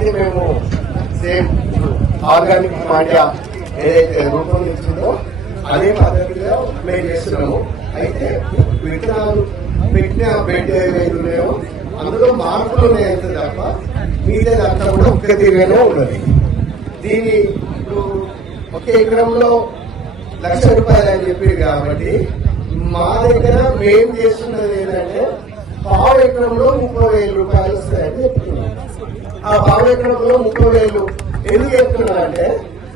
అయితే మేము same organic Mandya ఏదైతే రూపొందించిందో అదే పద్ధతిలో మేము చేస్తున్నాము. అయితే విత్తనాలు పెట్టిన బెడ్ ఏవైతే ఉన్నాయో అందులో మార్పులు ఉన్నాయంత తప్ప మిగతా అంతా కూడా ఒక్క తీరుగానే ఉన్నది. దీని ఇప్పుడు ఒక ఎకరంలో లక్ష రూపాయలు అని చెప్పారు కాబట్టి మా దగ్గర మేము చేస్తున్నది ఏంటంటే పావు ఎకరంలో ముప్పై వేల రూపాయలు వస్తాయని చెప్తున్నాం ఆ పావు ఎక్కడంలో ముప్పై వేలు ఎందుకు చెప్తున్నారంటే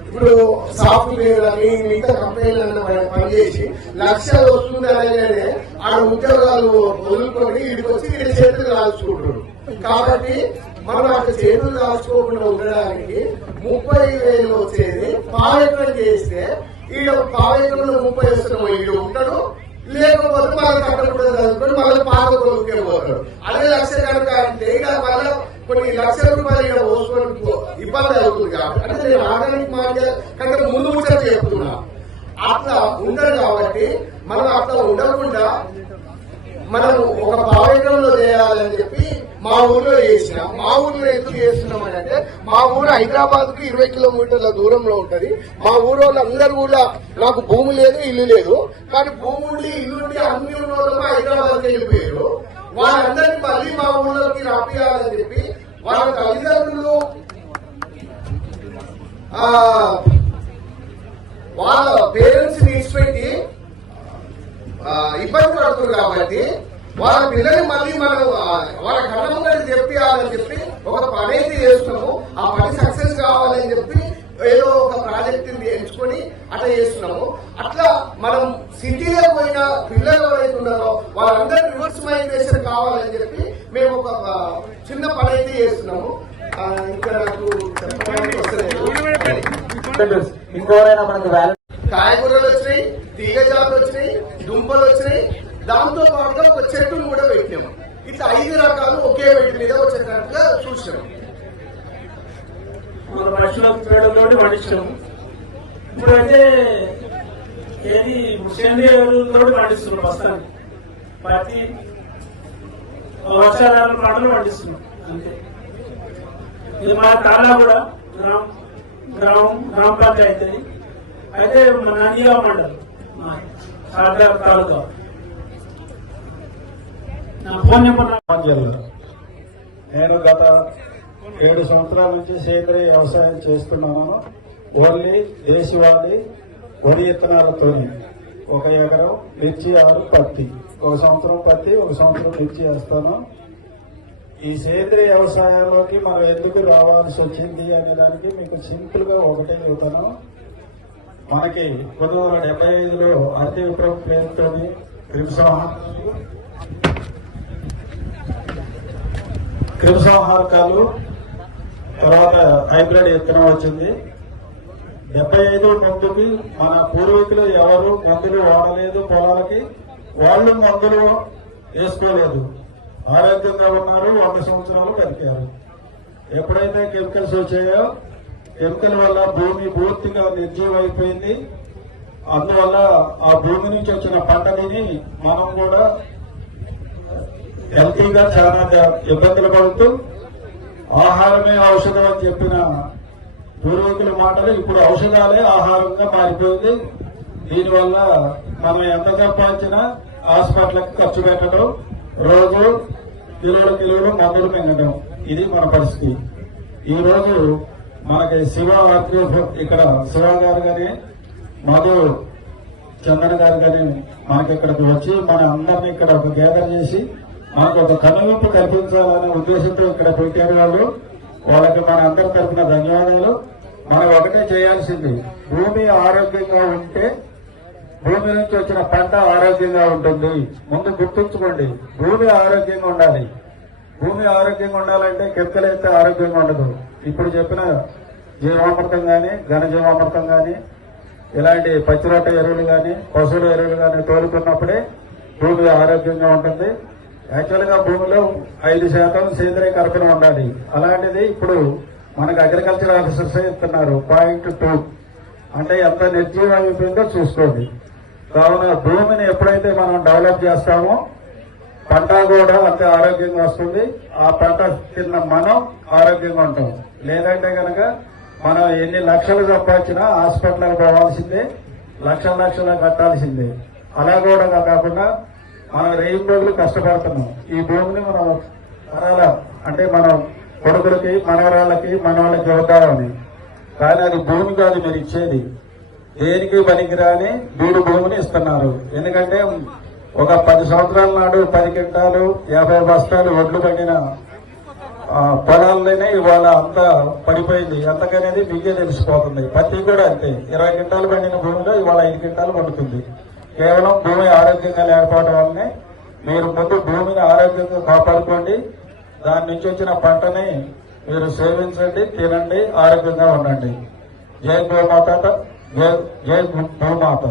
ఇప్పుడు సాఫ్ట్వేర్ అని మిగతా కంపెనీలు పనిచేసి లక్షలు వస్తుంది అనగానే ఆడ ఉద్యోగాలు వదులుకొని వీడికి వచ్చి వీడి చేతులు కాల్చుకుంటారు కాబట్టి మనం అక్కడ చేతులు కాల్చుకోకుండా ఉండడానికి ముప్పై వేలు వచ్చేది పావెకరం చేస్తే ఈడ పావెకరంలో ముప్పై వస్తున్నాము ఈడు ఉంటాడు లేకపోతే మళ్ళీ కట్టకుండా చదువుకొని మళ్ళీ పాత కొనుక్కే పోతాడు. అదే లక్ష కనుక అంటే ఇక మళ్ళీ కొన్ని లక్షల రూపాయలు ఇక్కడ పోసుకొని ఇబ్బంది అవుతుంది కాబట్టి. అంటే నేను ఆర్గానిక్ మార్కెట్ కంటే ముందు ముచ్చట చెప్తున్నా. అట్లా ఉండదు కాబట్టి మనం అట్లా ఉండకుండా మనం ఒక పావేగంలో చేయాలని చెప్పి మా ఊర్లో చేసినాం మా ఊర్లో ఎందుకు చేస్తున్నాం అని అంటే మా ఊరు హైదరాబాద్కు ఇరవై కిలోమీటర్ల దూరంలో ఉంటది. మా ఊరు అందరూ కూడా నాకు భూమి లేదు ఇల్లు లేదు. కానీ భూమి ఉండి ఇల్లు ఉండి అన్ని ఉన్న వాళ్ళు హైదరాబాద్ వెళ్ళిపోయారు. వాళ్ళందరినీ మళ్ళీ మా ఊళ్ళోకి రాపియాలని చెప్పి వాళ్ళ తల్లిదండ్రులు వాళ్ళ పేరెంట్స్ని ఇచ్చిపెట్టి ఇబ్బంది పడుతున్నారు కాబట్టి వాళ్ళ పిల్లల్ని మళ్ళీ మనం వాళ్ళ కళ్ళ ముందర చెప్పాలని చెప్పి ఒక పని అయితే చేస్తున్నాము ఆ పని సక్సెస్ కావాలని చెప్పి ఏదో ఒక ప్రాజెక్ట్ ఎంచుకొని అట్లా చేస్తున్నాము. అట్లా మనం సిటీలో పోయిన పిల్లలు ఎవరైతే ఉన్నారో వాళ్ళందరూ రివర్స్ మైగ్రేషన్ కావాలని చెప్పి మేము ఒక ఆ, చిన్న పని అయితే చేస్తున్నాము ఇంకా నాకు చెప్పడానికి వస్తలేదు. ఇంకోరైనా మనకు వ్యాలెట్ కాయగూరలు వచ్చినాయి తీగ జాతులు వచ్చినాయి దుంపలు వచ్చినాయి. దాంతో పాటుగా ఒక చెట్టును కూడా పెట్టినాము. ఇట్లా ఐదు రకాలు ఒకే వీటి మీద వచ్చేటట్టుగా చూసినాము మన పశువుల పేడతోటి పండించాము ఇప్పుడైతే ఏది సేంద్రియ ఎరువులతో పండిస్తున్నాం ప్రస్తుతానికి. పత్తి వర్షాధార పాటలు పండిస్తున్నాం అంతే. ఇది మా తాలా కూడా గ్రామ గ్రామం గ్రామ పంచాయతీ. అయితే మన నందిగా మండలం సాధారణ తాలూకా. నా ఫోన్ నెంబర్ నేను గత ఏడు సంవత్సరాల నుంచి సేంద్రియ వ్యవసాయం చేస్తున్నాను. ఓన్లీ దేశవాళీ వరి విత్తనాలతో ఒక ఎకరం మిర్చి ఆరు పత్తి. ఒక సంవత్సరం పత్తి ఒక సంవత్సరం మిర్చి వేస్తాను. ఈ సేంద్రియ వ్యవసాయంలోకి మనం ఎందుకు రావాల్సి వచ్చింది అనే దానికి మీకు సింపుల్గా ఒకటే చెబుతాను. మనకి పంతొమ్మిది వందల డెబ్బై ఐదులో అతి విప్లవం పేరుతో క్రిమిసంహారం క్రిమిసంహారకాలు తర్వాత హైబ్రిడ్ విత్తనం వచ్చింది. డెబ్బై ఐదు ముందుకి మన పూర్వీకులు ఎవరు మందులు వాడలేదు పొలాలకి. వాళ్ళు మందులు వేసుకోలేదు. ఆరోగ్యంగా ఉన్నారు వంద సంవత్సరాలు బతికారు. ఎప్పుడైతే కెమికల్స్ వచ్చాయో కెమికల్ వల్ల భూమి పూర్తిగా నిర్జీవైపోయింది అందువల్ల ఆ భూమి నుంచి వచ్చిన పంట తిని మనం కూడా హెల్తీగా చాలా ఇబ్బందులు పడుతూ ఆహారమే ఔషధం అని చెప్పిన పూర్వీకుల మాటలు ఇప్పుడు ఔషధాలే ఆహారంగా మారిపోయింది. దీనివల్ల మనం ఎంత సంపాదించినా హాస్పిటల్కి ఖర్చు పెట్టడం రోజు కిలోలు కిలోలు మందులు మింగడం ఇది మన పరిస్థితి. ఈ రోజు మనకి శివ ఆర్గ్రూప్ ఇక్కడ శివ గారు కానీ మధు చందన్ గారు కానీ మనకి ఇక్కడికి వచ్చి మన అందరినీ ఇక్కడ ఒక గ్యాదర్ చేసి మనకు ఒక కనువింపు కల్పించాలనే ఉద్దేశంతో ఇక్కడ పెట్టారు వాళ్ళు. వాళ్ళకి మన అందరి తరఫున ధన్యవాదాలు. మనం ఒకటే చేయాల్సింది భూమి ఆరోగ్యంగా ఉంటే భూమి నుంచి వచ్చిన పంట ఆరోగ్యంగా ఉంటుంది. ముందు గుర్తుంచుకోండి భూమి ఆరోగ్యంగా ఉండాలి. భూమి ఆరోగ్యంగా ఉండాలంటే కెమికల్ అయితే ఆరోగ్యంగా ఉండదు. ఇప్పుడు చెప్పిన జీవామృతం కానీ ఘనజీవామృతం కానీ ఇలాంటి పచ్చిరొట్ట ఎరువులు కానీ పశువుల ఎరువులు కానీ తోలుకున్నప్పుడే భూమి ఆరోగ్యంగా ఉంటుంది. యాక్చువల్గా భూమిలో ఐదు శాతం సేంద్రియ కర్పణ ఉండాలి. అలాంటిది ఇప్పుడు మనకు అగ్రికల్చర్ ఆఫీసర్స్ ఇస్తున్నారు పాయింట్ టూ అంటే ఎంత నిర్జీవం అయిపోయిందో చూసుకోండి. కావున భూమిని ఎప్పుడైతే మనం డెవలప్ చేస్తామో పంట కూడా అంతే ఆరోగ్యంగా వస్తుంది. ఆ పంట తిన్న మనం ఆరోగ్యంగా ఉంటాం. లేదంటే కనుక మనం ఎన్ని లక్షలు సంపాదించినా హాస్పిటల్కి పోవాల్సిందే లక్షల లక్షలు కట్టాల్సిందే. అలా కూడా కాకుండా మనం రేయి రోజులు కష్టపడుతున్నాం. ఈ భూమిని మనం తరాల అంటే మనం కొడుకులకి మనవరాళ్ళకి మనవాళ్ళకి ఇవ్వదామని కానీ అది భూమి కాదు మీరు ఇచ్చేది. దేనికి పనికిరాని బీడు భూమిని ఇస్తున్నారు. ఎందుకంటే ఒక పది సంవత్సరాల నాడు పది క్వింటాలు యాభై బస్తాలు ఒడ్లు పడిన పొలాల్లోనే ఇవాళ అంత పడిపోయింది. ఎంతకనేది మీకే తెలిసిపోతుంది. పత్తి కూడా అంతే. ఇరవై క్వింటాలు పండిన భూమిలో ఇవాళ ఐదు క్వింటాలు పండుతుంది. కేవలం భూమి ఆరోగ్యంగా లేకపోవడం వల్లనే మీరు ముందు భూమిని ఆరోగ్యంగా కాపాడుకోండి. దాని నుంచి వచ్చిన పంటని మీరు సేవించండి తినండి ఆరోగ్యంగా ఉండండి. జై గోమాత జై జై భూమాత